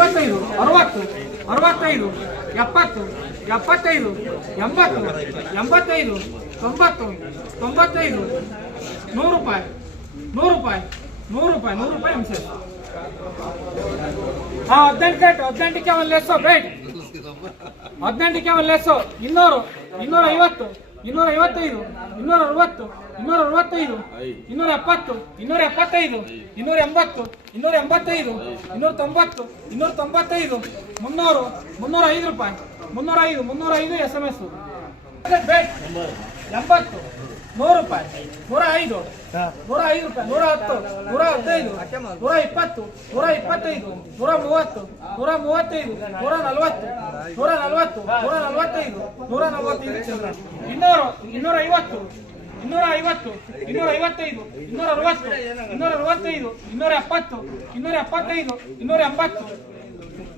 ಐವತ್ತೈದು, ಅರವತ್ತು, ಅರವತ್ತೈದು, ಎಪ್ಪತ್ತು, ಎಪ್ಪತ್ತೈದು, ಎಂಬತ್ತು, ಎಂಬತ್ತೈದು, ತೊಂಬತ್ತು, ತೊಂಬತ್ತೈದು, ನೂರು ರೂಪಾಯಿ ನೂರು ರೂಪಾಯಿ ನೂರು ರೂಪಾಯಿ ನೂರು ರೂಪಾಯಿ ಅಂಶ ಹಾ, ಹದಿನೆಂಟು ರೇಟ್ ಹದಿನೆಂಟಕ್ಕೆ ಒಂದು ಲೆಸ್ಸು ಬೇಟ್ ಹದಿನೆಂಟಕ್ಕೆ ಒಂದು ಲೆಸ್ಸು ಇನ್ನೂರು ಇನ್ನೂರ ಐವತ್ತು ಇನ್ನೂರ ಐವತ್ತೈದು ಇನ್ನೂರ ಅರವತ್ತು ಇನ್ನೂರ ಅರವತ್ತೈದು ಇನ್ನೂರ ಎಪ್ಪತ್ತು ಇನ್ನೂರ ಎಪ್ಪತ್ತೈದು ಇನ್ನೂರ ಎಂಬತ್ತು ಇನ್ನೂರ ಎಂಬತ್ತೈದು ಇನ್ನೂರ ತೊಂಬತ್ತು ಇನ್ನೂರ ತೊಂಬತ್ತೈದು ಮುನ್ನೂರು ಮುನ್ನೂರ ಐದು ರೂಪಾಯಿ ಮುನ್ನೂರ ಐದು ಮುನ್ನೂರ ಐದು ಎಸ್ ಎಂ ಎಸ್ ಎಂಬತ್ತು. ನೂರು ರೂಪಾಯಿ. ನೂರ ಐದು. ನೂರ ಐದು ರೂಪಾಯಿ. ನೂರ ಹತ್ತು. ನೂರ ಹದಿನೈದು. ನೂರ ಇಪ್ಪತ್ತು. ನೂರ ಇಪ್ಪತ್ತೈದು. ನೂರ ಮೂವತ್ತು. ನೂರ ಮೂವತ್ತೈದು. ನೂರ ನಲವತ್ತು. ನೂರ ನಲವತ್ತು. ನೂರ ನಲವತ್ತೈದು. ನೂರ ನಲವತ್ತೈದು ಚಿಲ್ಲರೆ ಇನ್ನೂರು. ಇನ್ನೂರ ಐವತ್ತು. ಇನ್ನೂರ ಐವತ್ತು. ಇನ್ನೂರ ಐವತ್ತೈದು. ಇನ್ನೂರ ಅರವತ್ತು. ಇನ್ನೂರ ಅರವತ್ತೈದು. ಇನ್ನೂರ ಎಪ್ಪತ್ತು. ಇನ್ನೂರ ಎಪ್ಪತ್ತೈದು. ಇನ್ನೂರ ಎಂಬತ್ತು.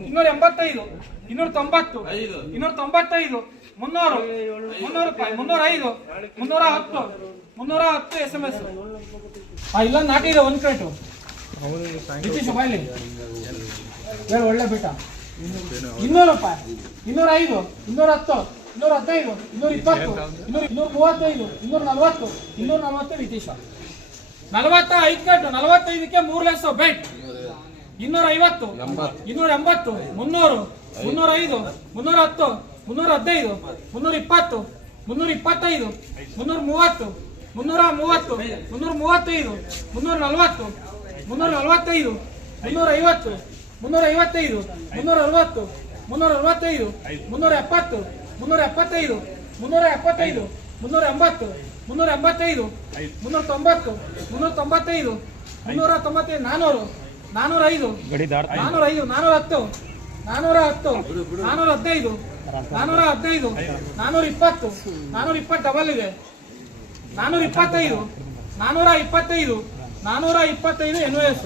ಇನ್ನೂರ ಎಂಬತ್ತೈದು ಇನ್ನೂರ ತೊಂಬತ್ತು ಇನ್ನೂರ ತೊಂಬತ್ತೈದು ಮುನ್ನೂರು ಮುನ್ನೂರು ರೂಪಾಯಿ ಮುನ್ನೂರ ಐದು ಮುನ್ನೂರ ಹತ್ತು ಮುನ್ನೂರ ಹತ್ತು ಎಸ್ ಎಂ ಎಸ್ ಇಲ್ಲೊಂದು ನಾಟಿದೆ ಒಂದು ಕ್ರೇಟು ನಿತೀಶ್ ಹೇಳು ಒಳ್ಳೆ ಬಿಟ್ಟ. ಇನ್ನೂರು ರೂಪಾಯಿ ಇನ್ನೂರ ಐದು ಇನ್ನೂರ ಹತ್ತು ಇನ್ನೂರ ಹದಿನೈದು ಇನ್ನೂರ ಇಪ್ಪತ್ತು ಇನ್ನೂರ ಇನ್ನೂರ ಮೂವತ್ತೈದು ಇನ್ನೂರ ನಲವತ್ತು ಇನ್ನೂರ ನಲವತ್ತು ನಿತೀಶ ನಲವತ್ತ ಐದು ಕಟ್ಟು ನಲವತ್ತೈದಕ್ಕೆ ಮೂರು ಲೆಸ್ ಬೆಟ್ ಇನ್ನೂರ ಐವತ್ತು ಇನ್ನೂರ ಎಂಬತ್ತು. ಮುನ್ನೂರು ಮುನ್ನೂರ ಐದು ಮುನ್ನೂರ ಹತ್ತು ಮುನ್ನೂರ ಹದಿನೈದು ಮುನ್ನೂರ ಇಪ್ಪತ್ತು ಮುನ್ನೂರ ಇಪ್ಪತ್ತೈದು ಮುನ್ನೂರ ಮೂವತ್ತು ಮುನ್ನೂರ ಮೂವತ್ತು ಮುನ್ನೂರ ಮೂವತ್ತೈದು ಮುನ್ನೂರ ನಲವತ್ತು ಮುನ್ನೂರ ನಲವತ್ತೈದು ಮುನ್ನೂರ ಐವತ್ತು ಮುನ್ನೂರ ಐವತ್ತೈದು ಮುನ್ನೂರ ಅರವತ್ತು ಮುನ್ನೂರ ಅರವತ್ತೈದು ಮುನ್ನೂರ ಎಪ್ಪತ್ತು ಮುನ್ನೂರ ಎಪ್ಪತ್ತೈದು ಮುನ್ನೂರ ಎಪ್ಪತ್ತೈದು ಮುನ್ನೂರ ಎಂಬತ್ತು ಮುನ್ನೂರ ಎಂಬತ್ತೈದು ಮುನ್ನೂರ ತೊಂಬತ್ತು ಮುನ್ನೂರ ತೊಂಬತ್ತೈದು ಮುನ್ನೂರ ತೊಂಬತ್ತೈದು ನಾನೂರು ನಾನೂರ ಐದು ನಾನೂರ ಐದು ನಾನೂರ ಹತ್ತು ನಾನೂರ ಹತ್ತು ನಾನೂರ ಹದಿನೈದು ನಾನೂರ ಹದಿನೈದು ನಾನೂರ ಇಪ್ಪತ್ತು ನಾನೂರ ಇಪ್ಪತ್ತು ಡಬಲ್ ಇದೆ. ನಾನೂರ ಇಪ್ಪತ್ತೈದು ನಾನೂರ ಇಪ್ಪತ್ತೈದು ನಾನೂರ ಇಪ್ಪತ್ತೈದು ಎನ್ ಎಸ್.